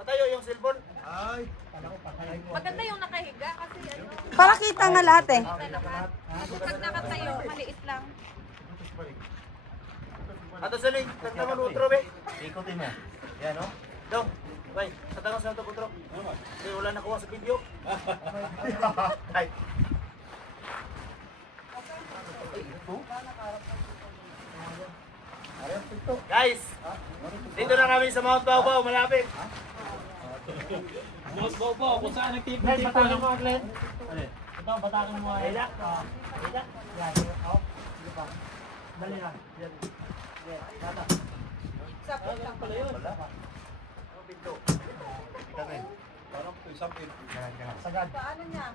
Patayo yung cellphone. Ay, kala ko patay mo. Maganda yung nakahiga kasi ano. Para kita nga lahat eh. Lahat. Pag nakatayo, maliit lang. Ato sa link, tagtangan utro be. Ikutin mo. Yan o. Dong, bay, tagtangan sa ito utro. Kaya wala nakuha sa video. Ay. Guys, dito na kami sa Mount Baobao, malapit. Mount Baobao, kung saan nagtipon-tipon. Batakan mo, Glenn. Ito, batakan mo. Hila. Hila. Yan. Oh. Sige pa. Dali na. Yan. Yan. Tata. Sapot lang pala yun. Pinto. Kita rin. Parang isang pin. Sagad. Paano niya?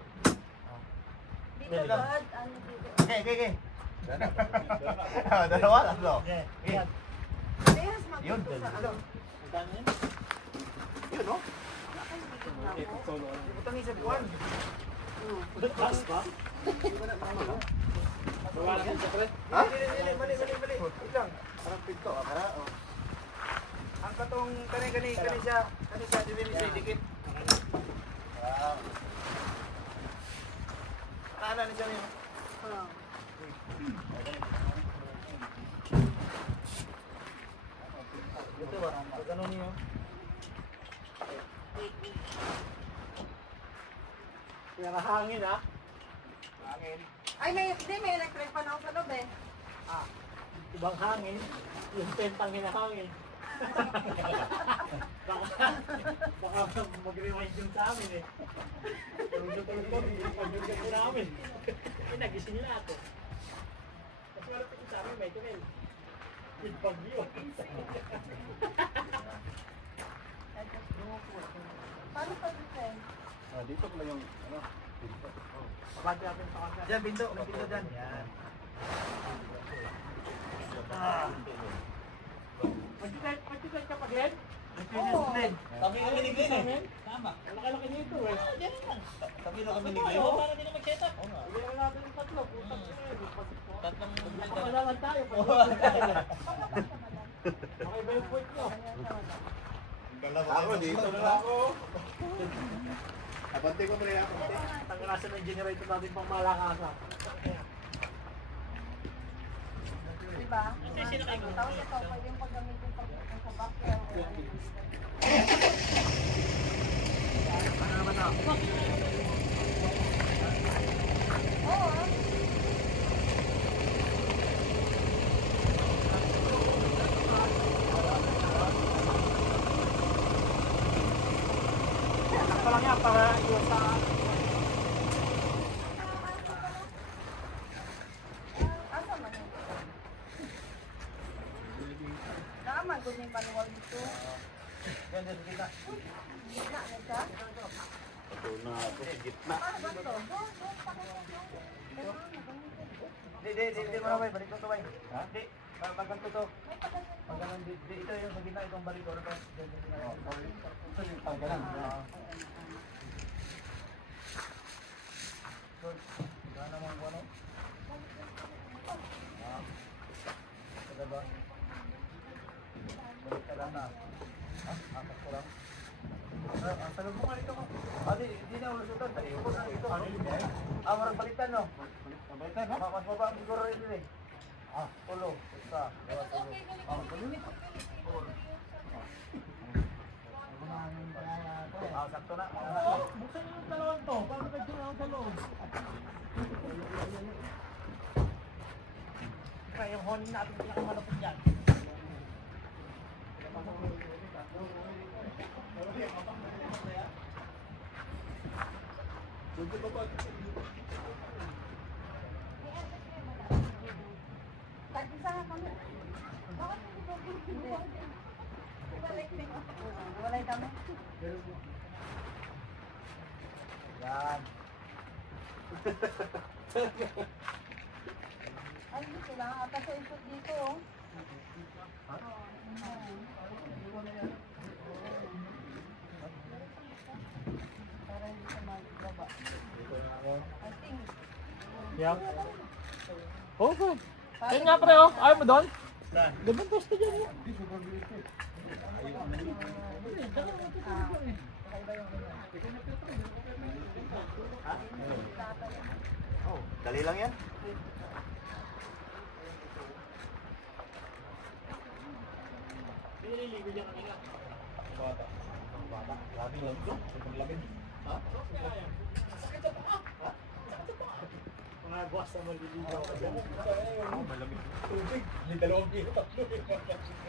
Dito Dali lang. ba? Ano dito? Okay, okay, okay. Dalawa, tatlo. Yan. Yan. Parehas Yun, magpunto sa dalawa. ano. Yun, no? Solo. Butang isa buwan. Last ba? Wala kang sekret. Ha? Mali. Wait lang. Parang pinto. Ang katong kani siya, dili siya dikit. Kanan siya niyo. Oh. Dito ba? Ganun niyo. Kaya hangin ha. Hangin. Ay, may electric pan ako sa loob eh. Ibang hangin. Yung tentang hinahangin. Baka mag-rewind yung sa amin eh. Tulog po, hindi pag-yugay ko namin. Nagising nila ako. Kasi malapit yung sa amin, may tunel. Yung pag-view. Paano pa dito eh? Dito pala yung ano. Pabati natin sa kanila. Diyan, pinto. May pinto dyan. Yan. Mag-decide ka pa, Glenn? Oo. Kami kami ni Glenn eh. Tama. Laki-laki nito eh. Kami na kami ni Glenn. Oo, para din mag-set up. Bigyan natin yung tatlo. Putang ina eh. Tatlong Nakapalalan tayo. Okay ba yung point nyo? Ako dito na ako. Abante ko pre ako. Tangalasan ng generator natin pang malakasan. Diba? Tapos ito, pwede yung paggamitin pag sa background. Oo. Takpa lang yan para iwas sa... Asa man yun? Naman, good yung panuwag dito. Yan, dyan, kita. Gitna na siya. Ito na ako sa gitna. Paano ba ito? Doon, pakinggan. Di mo na bay, balik to bay. Ha? Di, pagkanto to. Pagkanan, ito yung sa gitna, itong balik ko. Ito yung pagkanan. Wala namang ano? Kada ba? Balik ka lang na. Akas ko lang. Sa loob mo nga dito ko. Di na ulusutan. Tayo ko na ito. Marang balitan no? Balitan no? Mas baba ang siguro rin eh. Tulo. Isa. Dua, tulo. Sakto na. Buksan nyo yung dalawang to. Paano ka dyan ako sa loob? Kaya yung honing natin pinakamalapit dyan. Tag-isa nga kami. Bakit hindi ba hindi? Balik din ako. Walay kami. Yan. Ay, dito lang. Ata sa isot dito, oh. Para hindi siya magbaba. I think. Yeah. Okay. Ayun nga pre oh. Ayaw mo doon? Gandang tosto dyan oh. Oh, dali lang yan. Pinaliligo niya kanina. Bata. Bata. Grabe lang ito. Sobrang lamig. Ha? Sakit sa paa. Mga boss na maliligo ako dyan. Malamig. Tubig. May 2 kilo, 3.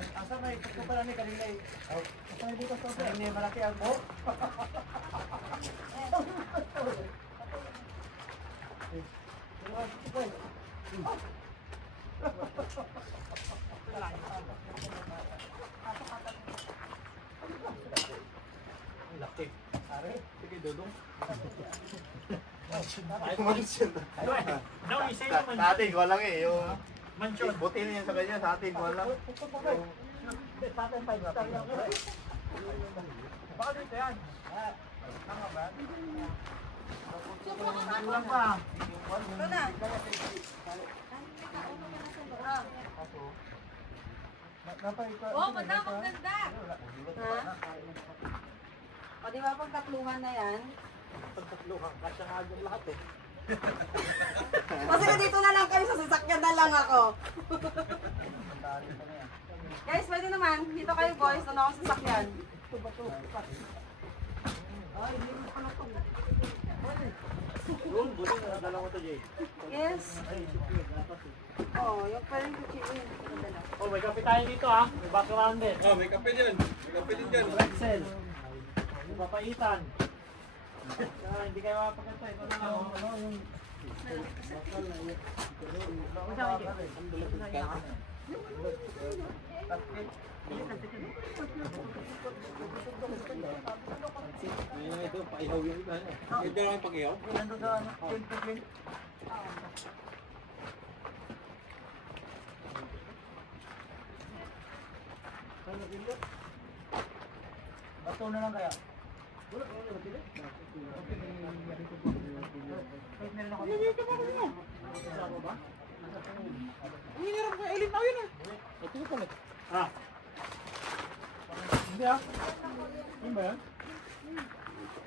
Asa may pagko pala ni kanina eh. Asa may bukas pa kanina eh, malaki ang mo. Laki. Are, Sige, Dodong. mansion. No, isa yung Sa atin, walang eh. Yung mansion. buti niya sa kanya, sa atin, walang. Tatay 5 star lang. Baka dito yan. Tama ba? Kulang pa. Ito na. Ah. Oh, madam, ang ganda. Ha? O, di ba pag tatluhan na yan? Pagtatluhan, kasya nga yung lahat eh. Kasi dito na lang kayo, sa sasakyan na lang ako. Guys, pwede naman. Dito kayo boys, ano ako sa sasakyan. Ay, hindi mo pala ito. Yun, buti na dala mo ito, Jay. Yes. Ay, sige, dapat eh. Oh, yung pwedeng kuchilin. Oh, may kape tayo dito ha. May background din. Ah, may kape dyan. May kape din dyan. Excel. May papaitan. Hindi kayo mapagkanta. Ito na lang. Ano yung... Ito, paihaw yung iba. Ito lang yung pag-ihaw. Nandun sa ano, pin. Bato na lang kaya. Ah. Hindi ah. Yun ba yan?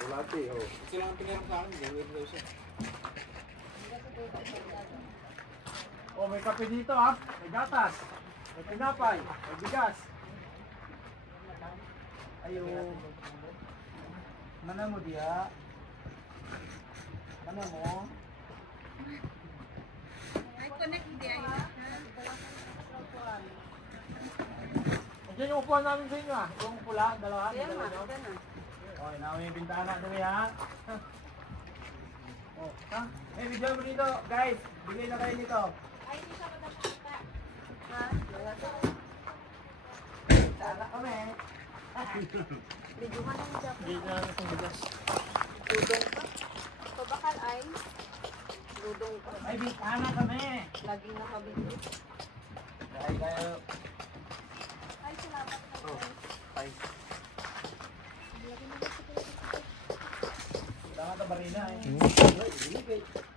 Chocolate, oh. Ito lang ang pinarap sa akin. Gawin daw siya. Oh, may kape dito ah. May gatas. May tinapay. May bigas. Ayo. Mana mo dia? Mana mo? Ay, connect hindi ay. Andiyan yung upuan namin sa inyo ah. Yung pula, dalawa. Ayan na, dalawa. ayan na. Okay, namin yung bintana dali ha. Oh, ha? Eh, video mo dito, guys. Bigay na kayo nito. Ha? Tala kami. Medyo man ang japo. Bigay na namin itong bigas. Dudong pa. Pabakal ay. Dudong pa. Ay, bintana kami. Laging nakabigit. Dahil kayo. Ay, salamat. Oh, ay. Tama ka barina eh.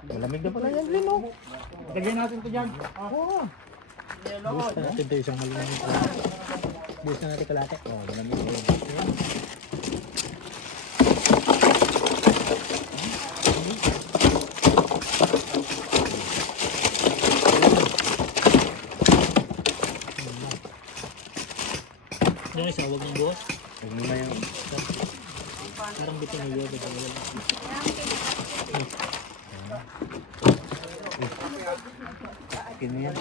Malamig na pala yan, Lino. Lagyan natin ito dyan. Oo. Yellow. Buhos na natin ito isang malamig. Buhos na natin kalate. Oh, malamig na yun. Ayan. Yung isa, huwag ng buhos. Huwag mo na yung... Parang dito may yoga. Kino yan?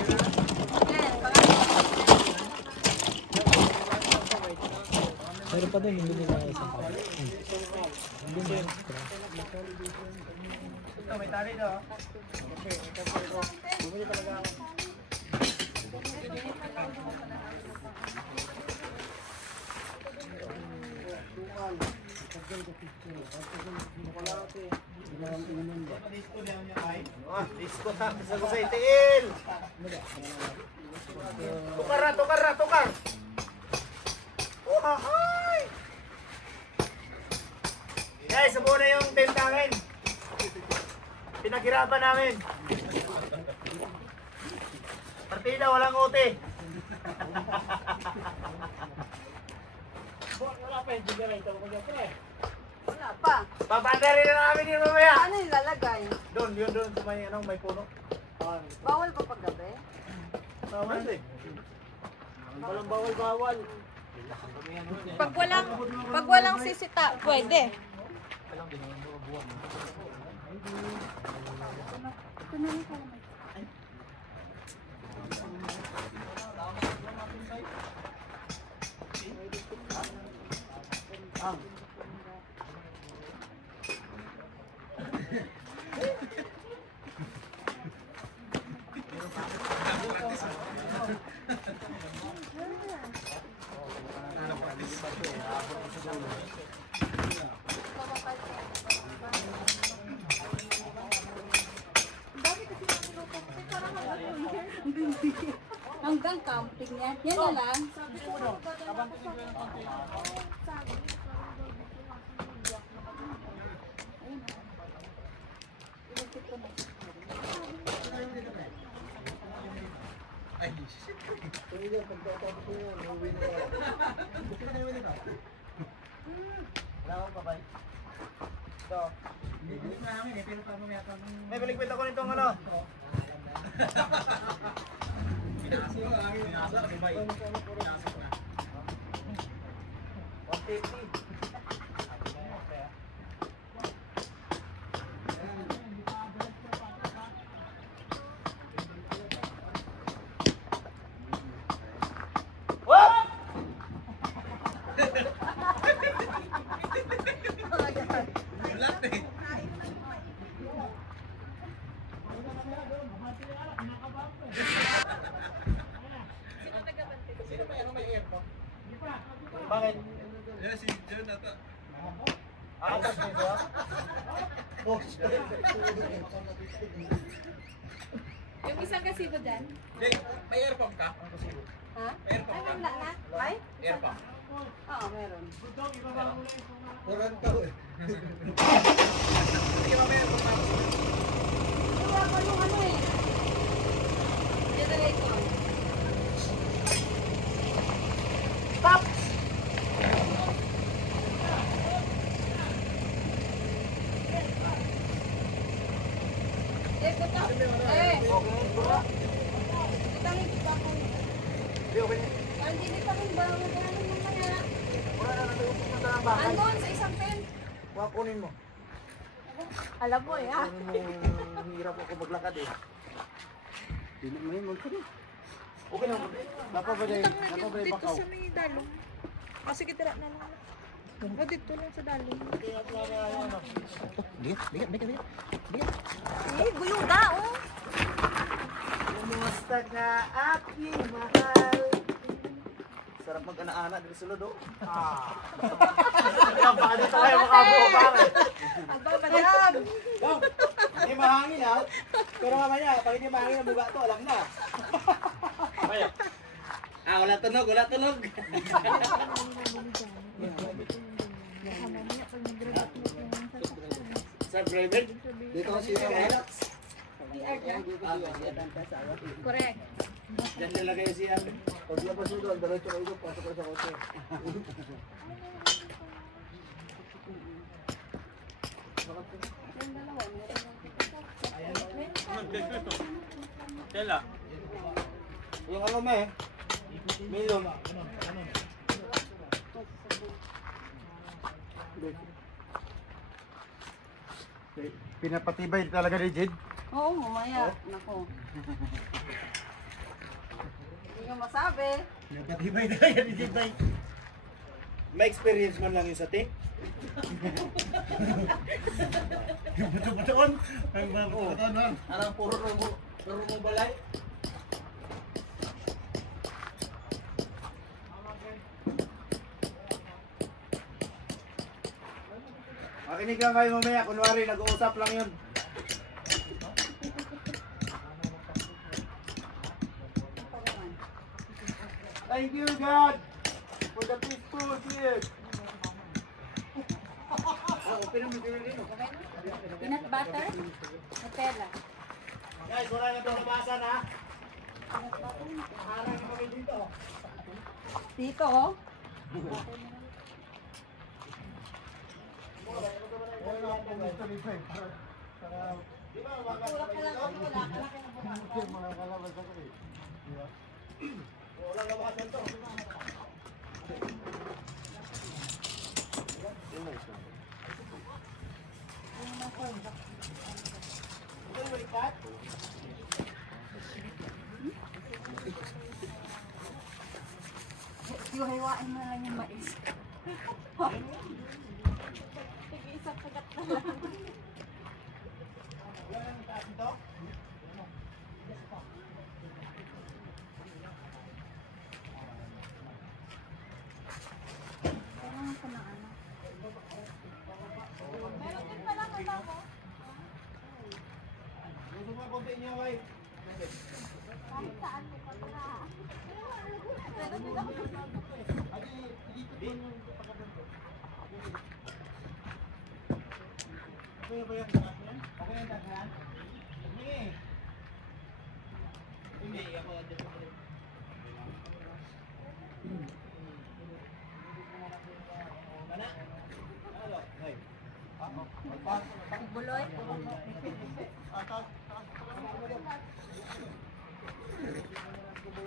Meron pa doon, hindi nila isang pa. Hindi din. Ito, may tali do. Disco na. Sa ko sa itiin. Tukar na, tukar. Oh, hahay! Guys, sabuo na yung tent namin. Pinaghirapan namin. Partida, walang uti. pa, hindi ka may ito mag-pre. Wala pa. Papandarin na namin yun mamaya. Ano yung lalagay? Doon sa may, may puno. Bawal pa paggabi? Bawal eh. Walang bawal. Pag walang sisita, pwede. Hanggang camping yan. Yan na lang. Wala akong babay. Ito. May balikpit ako nitong ano. Pinasa, 150. Bakit? Yan si John ata. Tapos nito? Yung isang kasibo dyan? Jay, may air pump ka? Ha? Air pump ka? Wala na. Ay? Air pump. Oo, meron. Sige, mamaya air pump ako. Wala pa yung ano eh. Generator. Stop! Eh, buta. Eh. Itangin ko pa ko. Hindi, okay na. Hindi nito rin ba? Magkakaroon mamaya. Wala na pupunta ng bahay. Andun sa isang pen. Huwag kunin mo. Alam mo eh ha. Kunin mo, hirap ako maglakad eh. Hindi mo yun, magkano. Okay lang. Napabay bakaw. Dito sa may dalong. Kasi kitira na lang. O dito lang sa dalong. Bigat. Eh, buyuda oh. Kumusta ka aking mahal? Sarap mag-ana-ana dito sa lodo. Baka dito kayo makabuo pare. Agbabadag. Hindi mahangin ha. Pero mamaya, pag hindi mahangin ang buga to, alam na. Wala tunog. Subscriber? Dito ako siya relax. Correct. Diyan nilagay siya. Pag labas mo doon, diretso kayo doon, pasok kayo sa kotse. Kela. Yung ano may, milong. Pinapatibay talaga ni Jid. Oo, mamaya. Nako. Hindi ko masabi. Pinapatibay talaga ni Jid. May experience man lang yung sa tik. Yung buto-butoon. Ang mga buto-butoon. Alam, puro mo balay. Makinig lang kayo mamaya, kunwari nag-uusap lang yun. Thank you God for the peaceful gift. Peanut butter. Nutella. Guys, wala na itong nabasan ha. Harang kami dito. Dito oh. Tulak ka lang ako, wala ka lang kinabukasan. Hiwa-hiwain mo lang yung mais. Sige, isang kagat na lang. Kailangan ko na ano. Meron din pala kailangan mo. Kahit saan mo pa na. Meron din ako. Buloy.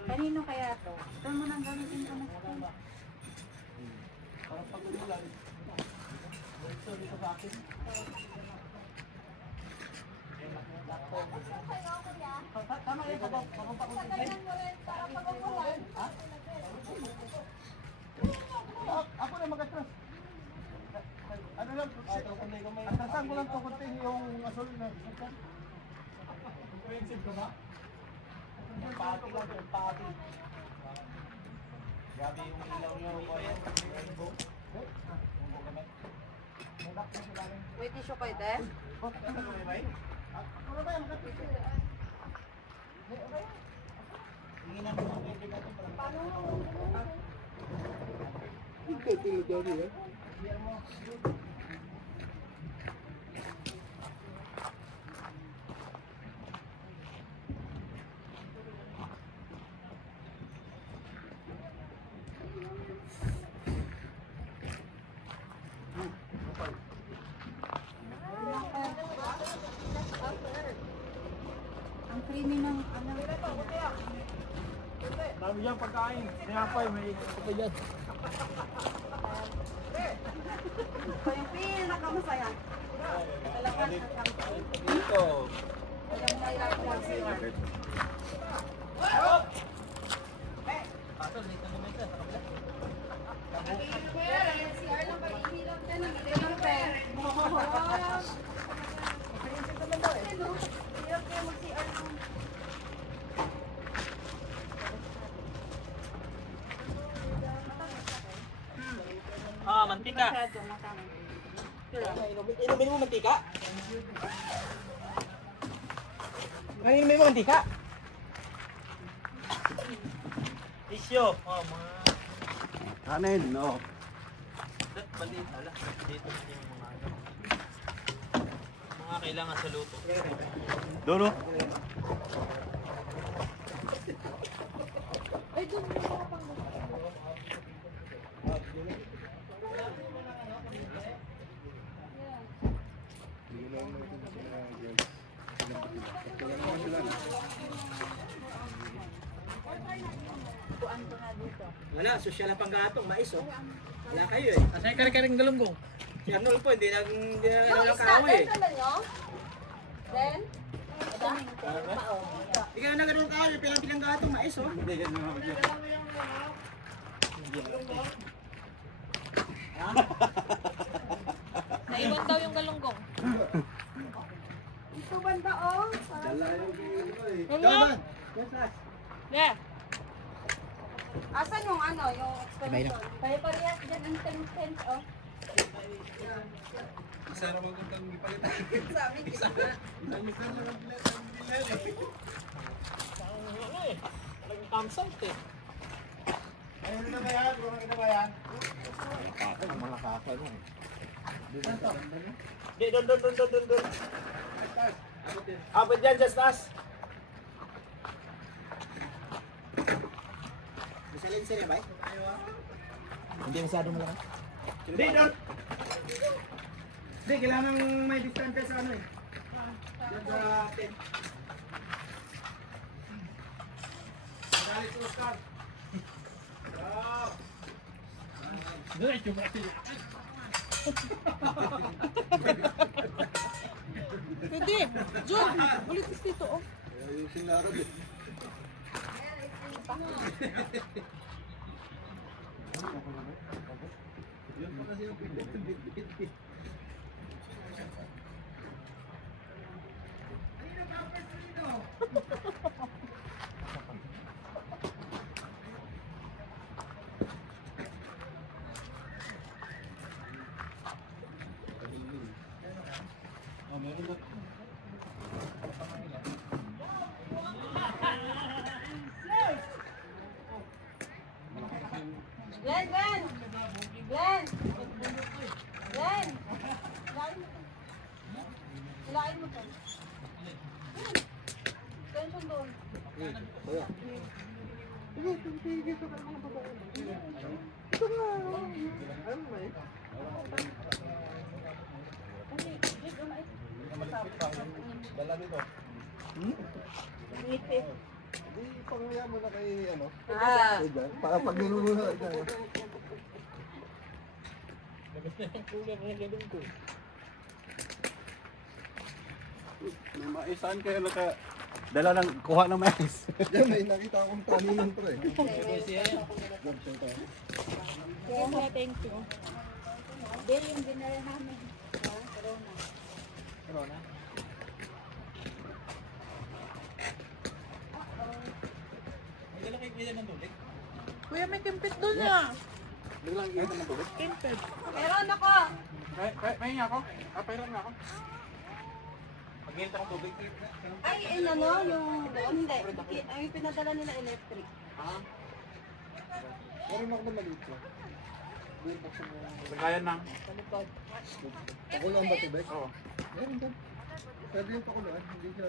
Kanino kaya to? Ito mo nang gamitin ko na ito. Tama rin, ako na mag-atras. Ano lang, atrasan ko lang ito kunti yung asol na. Comprehensive ka ba? Pati lang, pati. Grabe yung ilaw niyo. Wait, tissue kayo, te? Ano ba yan? Hinginan mo ang bibig natin pala. Ito, tilo dali eh. Ang creamy ng ano. Dami dyan pagkain. May apay, may kapay dyan. Ito yung pinakamasaya. Talagang Dito. walang mahirap lang sila. Pasol, dito naman ito. Sa kabila. CR lang ba ihilap din? Ang ng pen. Hirap kayo mag-CR lang. Ah, mantika. Masyado matangin. Inumin mo mantika? Inumin mo mantika? Isyo. Oh, mga... Kanin, no. Bali, ala. Dito yung mga ano. Mga kailangan sa luto. Dono. Ay, doon mo mga pang Kuan ko na dito. Wala, sosyal ang panggatong, mais oh. Wala kayo eh. Asan yung kare-kareng galunggong? Si Arnold po, hindi lang Yung isda, kaaway eh. then naman nyo? Then? Pao. Hindi ka na ganun kaaway, pilang gatong mais oh. Naiwan daw yung galunggong. Ito banda oh. Galunggong? Yeah. Asan yung ano, yung explanation? Kaya parehas dyan ang 10 oh. Isa na mo kung ipalitan. Sabi ko. Isa na lang ang bilal eh. Ano eh? Talagang campsite eh. Ayun na ba yan? Kung ano ba yan? Mga kakay mo. Hindi, doon. Abot dyan, just taas. Bisa lensa niya ba? Hindi masyado malaki. Hindi, doon. Hindi, kailangan may distansya sa ano eh. Yan sa tent. Magalit si Oscar. Diretso ba sila? Pwede. John, ulitis dito, oh. Ayusin na rin eh. Yun pa kasi yung pinag-bit-bit. Oh, meron ba? Glenn, Glenn! Glenn! Glenn! Hilain mo to. Tension doon. Kaya. Dala dito. Ngipin. Hindi, pangaya mo na kay ano. Ah. Diyan, para pag niluluha ka. Labas na yung cooler na ganun ko. May mais, saan kayo dala ng kuha ng mais? Diyan, may nakita akong taniman to eh. Sige, thank you. Hindi, yung dinala namin. Corona. Corona? May dala kayo pila ng tubig? Kuya, may kimpit doon ah. Biglang kita ng tubig. Kimpit. Meron ako! May nga ako. Pairan nga ako. Mag-hint akong tubig. Ay, ano, yung doon, hindi. Ang pinadala nila electric. Meron ako na maliit ko. Doon pa sa mga... Lagayan ng... Pakuloan ba tubig? Oo. Meron dyan. Pwede yung pakuluan, hindi siya...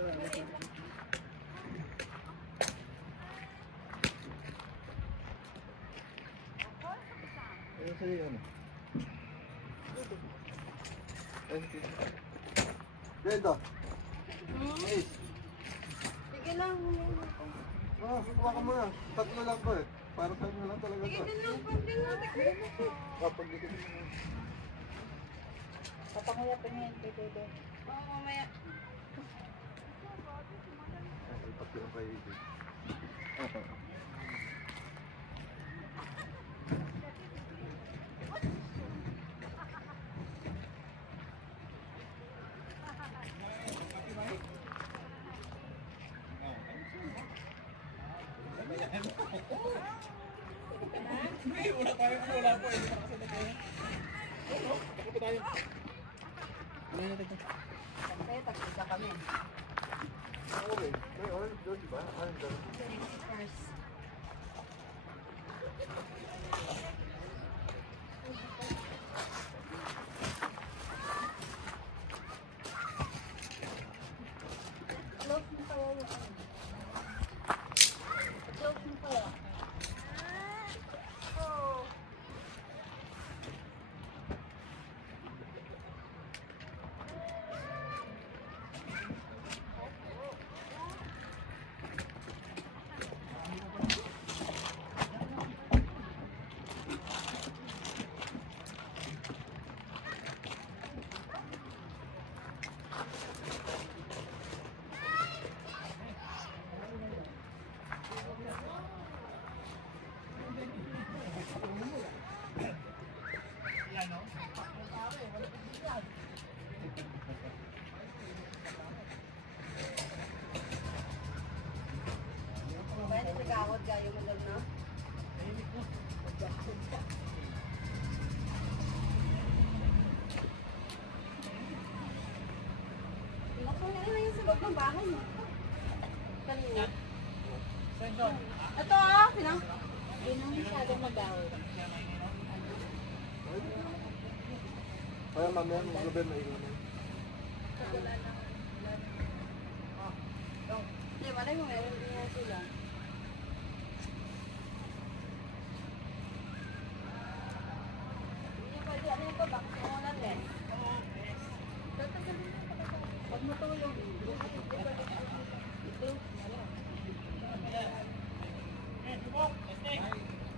Ayun sa'yo yun. Dito. Ace. Sige lang. Kuha ka muna. Tatlo lang ko eh. Para sa'yo na lang talaga Sige to. din lang, pwede nga. Kapag dito mo. Papanguya pa niya yung bebe. Oo, mamaya. Ay, pati ang kay Ace. Wala tayo. Wala po. Hindi pa kasi nagkain. Takot tayo. Ano na ito? Kaya tagsisa kami. Okay. May orange doon, diba? Orange doon. First. Close mo kaya yung ano? Close mo kaya? Oh. Pwede nagawad kayo mo lang na? Nakawala na yung sa loob ng bahay mo. Kanina. Ito ah, pinang... Hindi nang masyadong magawad. Kaya mamaya ng gabi na ilan. Hindi, malay mo, meron din yan sila. Hindi pwede, ano yung babak? Simulan din. Pag matulog.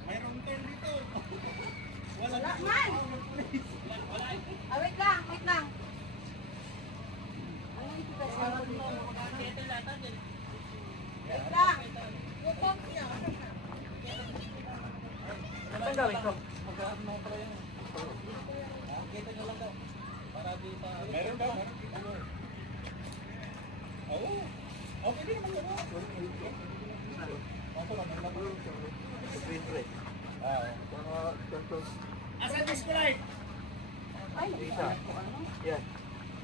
Mayroong turn dito. Wala man! Ah, wait lang, wait lang. Ano yung kita sa wait lang. Ano gawin ko? Meron daw. Oo. Okay din naman yun. Ako lang, naglablog. Asan disco light? Ay, Yan.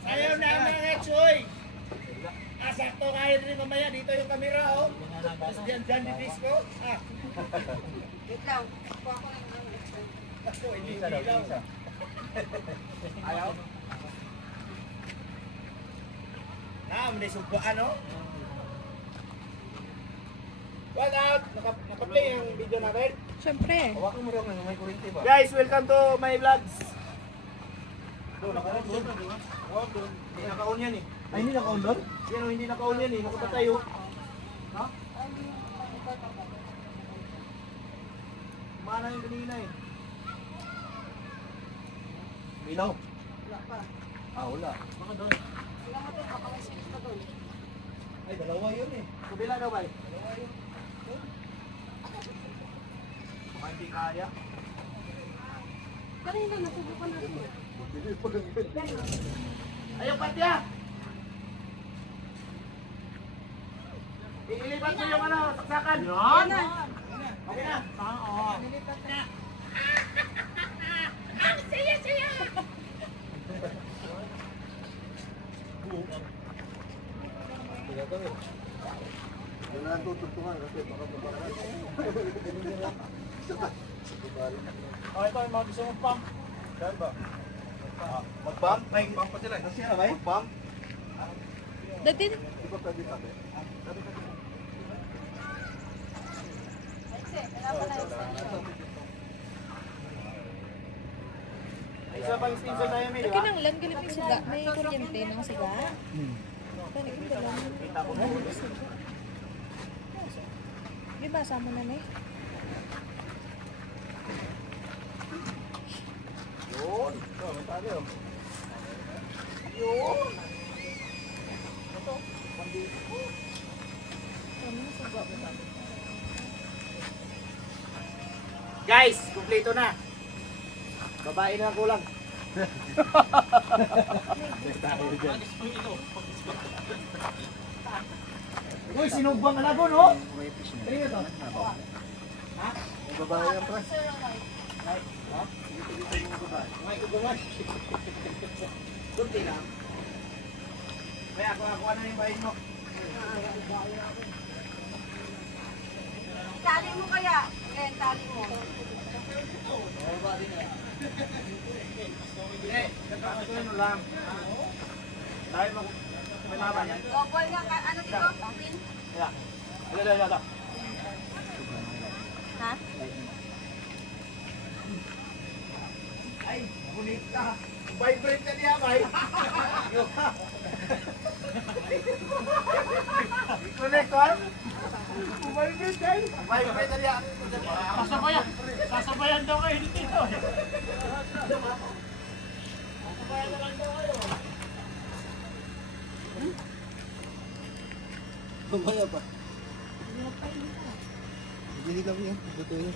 Ayaw na mga choy. Sakto kayo rin mamaya. Dito yung camera, oh. Tapos dyan di disco. wait lang. Kuha ko lang ng extra. Ako, hindi Isa daw, ilaw. isa. Ayaw? May sumpa, ano? What out? Nakaplay yung video namin. Siyempre. Hawakan mo lang may kurinti ba? Guys, welcome to my vlogs. Doon, naka-on doon. Huwag doon. Hindi naka-on yan eh. Ay, hindi naka-on doon? Yan o, hindi naka-on yan eh. Nakapatay o. Mana yung kanina eh. Ilaw. Wala pa. Wala. Mga doon. Wala mo ito, kapakasin ka doon. Ay, dalawa yun eh. Kabila daw ba eh? Dalawa yun. Baka hindi kaya. Kanina, nasubukan natin. Ayaw, Patya! Iilipat mo yung ano, saksakan. Yan na. Okay na. Doon na tutugtungan kasi baka mabakas. Ito yung mga gusto mong pump. Saan ba? Mag-bump? May pump pa sila. Kasi na ba eh? Pump? Dati, Di ba pwede sabi? Kasi, wala pa na extension. Isa pang extension tayo, May, di ba? kinanglan, galit may siga. May kuryente ng siga. Kani kong dalang. Kita ko mo. Di ba, sama na na eh. Yun. Oh, may sabi oh. Yun. Ito. Pandito. Ano na siga? Guys, kumpleto na. Babae na kulang. Uy, sinugbang ka na po, no? Kali to. Ha? May babae yan, pre. Ha? May kubangan. Kunti lang. Kaya ako ano yung bahay mo? Tali mo kaya. Len, tali mo. Ano lang. Dahil mag... May laban yan. Gogol nga, ano dito? Pin? Kaya. Ito. Ha? Ay, bonita. Vibrate na niya, bay. Connect, ha? Vibrate, guys. Vibrate na niya. Sasabayan daw kayo dito. Sasabayan na lang daw kayo. Mamaya pa. Hindi kami yan. Ito yun.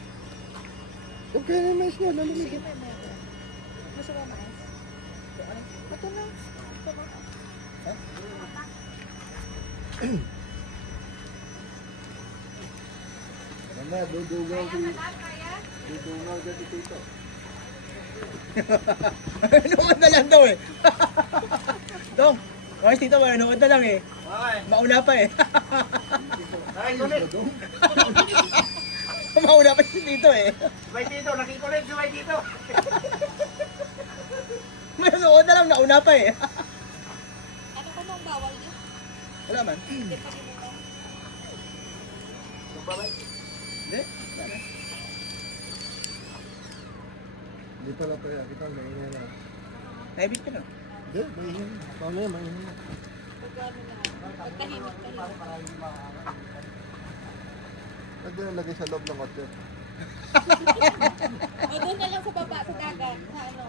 Okay na mas niya. Lalamig. Sige, may meron. Gusto ba mais? Ito na. Ito na. Mama, dudugaw ko. Dudugaw ka si Tito. Nood na lang daw eh. Dong, okay tito, nood na lang eh. Okay. Mauna pa eh. Ay, ulit. Mauna pa si tito eh. Sabay dito, nakikulit sabay dito. May nood na lang, nauna pa eh. Ano ko bang bawal niya? Wala man. Hindi pa sinuka. Hindi. Wala na. Hindi pala pa yan. Kita, maingay na. Naibit ka na. Hindi, maingay na. Mamaya, maingay na. Lagay sa loob ng kotse. O doon na lang sa baba, sa dagat. Sa ano.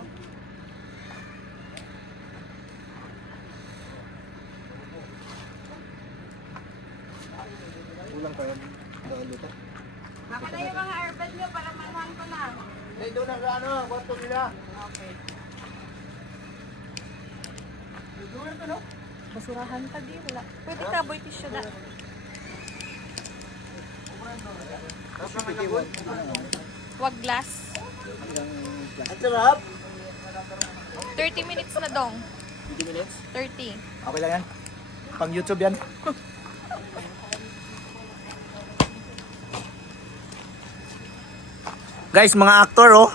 Kulang kayo. Dalo to. Baka na yung mga airbag nyo para manuhan ko na. Eh, doon na sa ano, kwarto nila. Okay. Basurahan pa di. Wala. Pwede ka, boy, tissue na. Wag glass. Ang sarap. 30 minutes na dong. 20 minutes. 30. Okay lang yan. Pang YouTube yan. Guys, mga actor oh.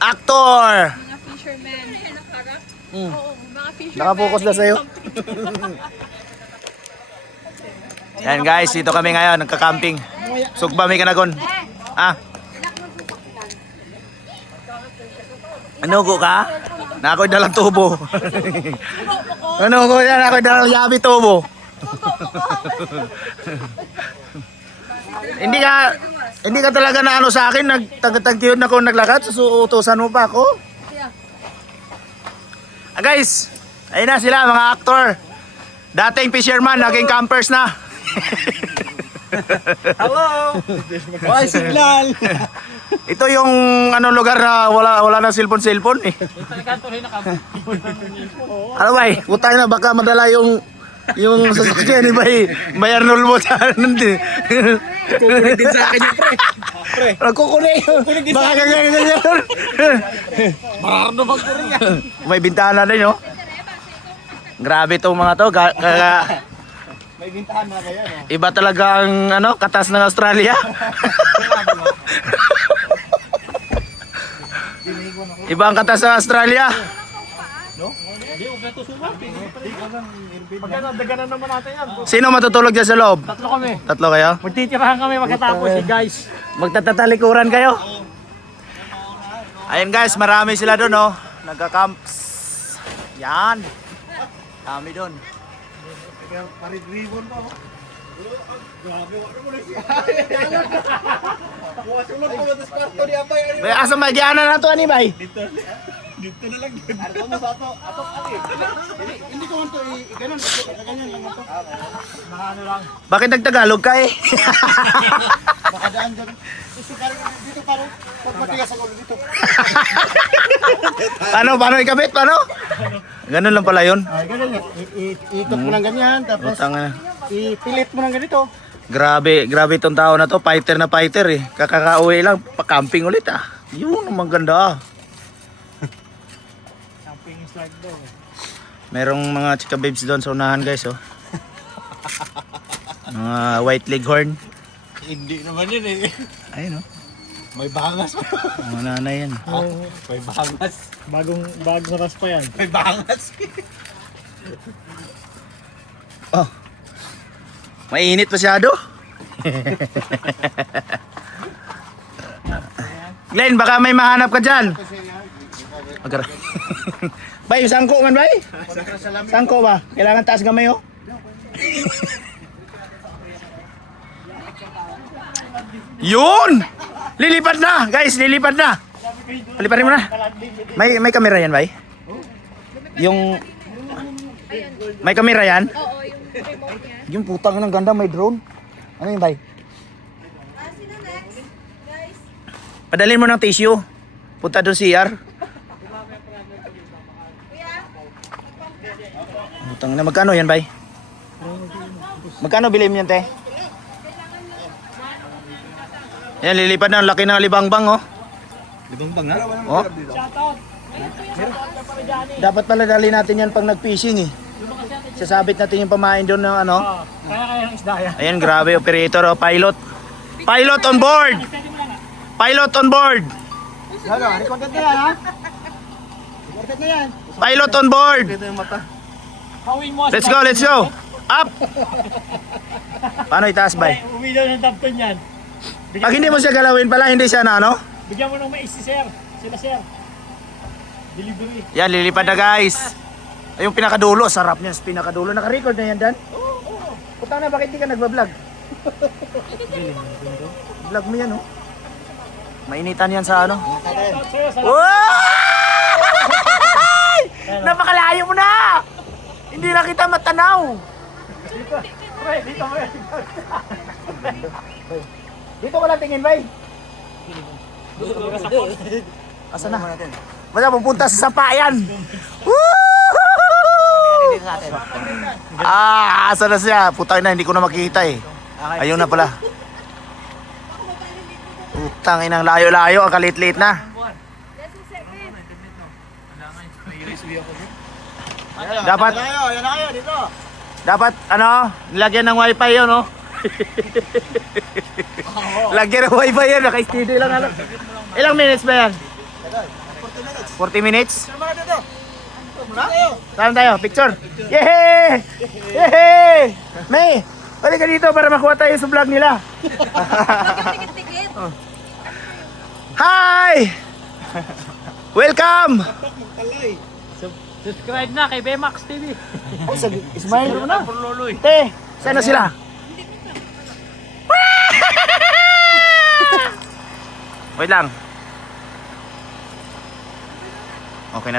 Actor! Mga fishermen. Mm. Oo, mga fishermen. Nakapokus na sa'yo. Yan guys, dito kami ngayon, nagka-camping. Sugbami ka na kon. Ah. Ano ko ka? Na ako'y dalang tubo. Ano ko yan? Ako'y dalang yabi tubo. Hindi ka talaga na ano sa akin, nagtagtagtiyon ako naglakad, susuutosan mo pa ako. Ah, guys, ayun na sila mga actor. Dating fisherman, naging campers na. Hello! Why signal? Ito yung ano lugar na wala nang cellphone eh. Ano ba eh? Utay na baka madala yung sasakyan ni Bay Arnold mo sa nandun. Kukunin din sa akin yung pre. Nagkukunin. Baka ganyan. Mararno magkurin yan. May bintana din no? Grabe itong mga to. May bintahan na kaya no? Iba talaga ang ano, katas ng Australia. Iba ang katas ng Australia. Hindi, huwag na to sumap. Pagka nadaganan naman natin yan. Sino matutulog dyan sa loob? Tatlo kami. Tatlo kayo? Magtitirahan kami magkatapos guys. Magtatatalikuran kayo? Ayun guys, marami sila doon oh. Nagka-camps. Yan. Dami doon. Parig-ribbon pa oh. Grabe, ano mo na siya? Bukas-ulog ko na sa kwarto ni Abay. Bay, asa magyana na to ani bay? Dito na lang yun. Ano mo sa ato? Ato ali. Hindi ko man to i-ganon. Ganyan lang ito. Ano lang. Bakit nagtagalog ka eh? Makadaan dyan. Dito parang pag matigas ang ulo dito. Paano ikabit? Paano? Ganun lang pala yun. Ay, ganyan nga. Iikot mo lang ganyan. Tapos Utang na. ipilit mo lang ganito. Grabe itong tao na to. Fighter na fighter eh. Kakaka-uwi lang. Pa-camping ulit ah. Yun, ang maganda ah. Camping is like daw. Merong mga chika babes doon sa unahan guys oh. Mga white leghorn. Hindi naman yun eh. Ayun oh. May bangas pa. Mga nanay yan. May bangas. Bagong ras pa yan. May bangas. Oh. Mainit masyado. Glenn, baka may mahanap ka dyan. Agar. Bay, sangko man bay? Sangko ba? Kailangan taas gamay oh. Yun! Lilipad na! Guys, lilipad na! Paliparin mo na. May kamera yan, bay? Yung... May kamera yan? Oo, yung remote niya. Yung putang ng ganda, may drone. Ano yun, bay? Sino next? Guys. Padalhin mo ng tissue. Punta doon CR. Putang na, magkano yan, bay? Magkano bilhin mo yan, te? Yan, lilipad na. Ang laki ng libangbang, oh. Libang na? Oh. Dapat pala dali natin yan pag nag-fishing, eh. Sasabit natin yung pamain doon ng ano. Kaya ang isda yan. Ayan, grabe, operator, oh. Pilot. Pilot on board! Pilot on board! Ano, recorded na yan ha? Recorded na yan. Pilot on board! Ito yung mata. Hawin mo. Let's go, let's go! Up! Paano itaas, bay? Umilaw ng dabton yan. Pag hindi mo siya galawin pala, hindi siya na ano? Bigyan mo ng mais si sir. Sila sir. Delivery. Yan, lilipad na guys. Ay, yung pinakadulo, sarap niyan sa pinakadulo. Naka-record na yan, Dan? Putang na, bakit di ka nagbablog? Vlog mo yan, oh. Mainitan yan sa ano. Wow! Napakalayo mo na! Hindi na kita matanaw. Dito ka lang tingin, bay. Asa na? Basta pupunta sa sapayan. Asa na siya? Putang na, hindi ko na makikita eh. Ayun na pala. Putang inang layo-layo, ang kalit-lit na. Dapat Yan na kayo, dito. dapat ano, nilagyan ng wifi yun, no? Lagyan ng wifi yan, naka-steady lang ano. Ilang minutes ba yan? 40 minutes? Sino dito? Muna kayo. Saan tayo? Picture? Yehey! Yehey! May, balik ka dito para makuha tayo sa vlog nila. Tikit-tikit. Hi! Welcome! Magtalay. Subscribe na kay Bemax TV. Oh, smile mo na. Te, saan na sila? Wait lang. Okay na.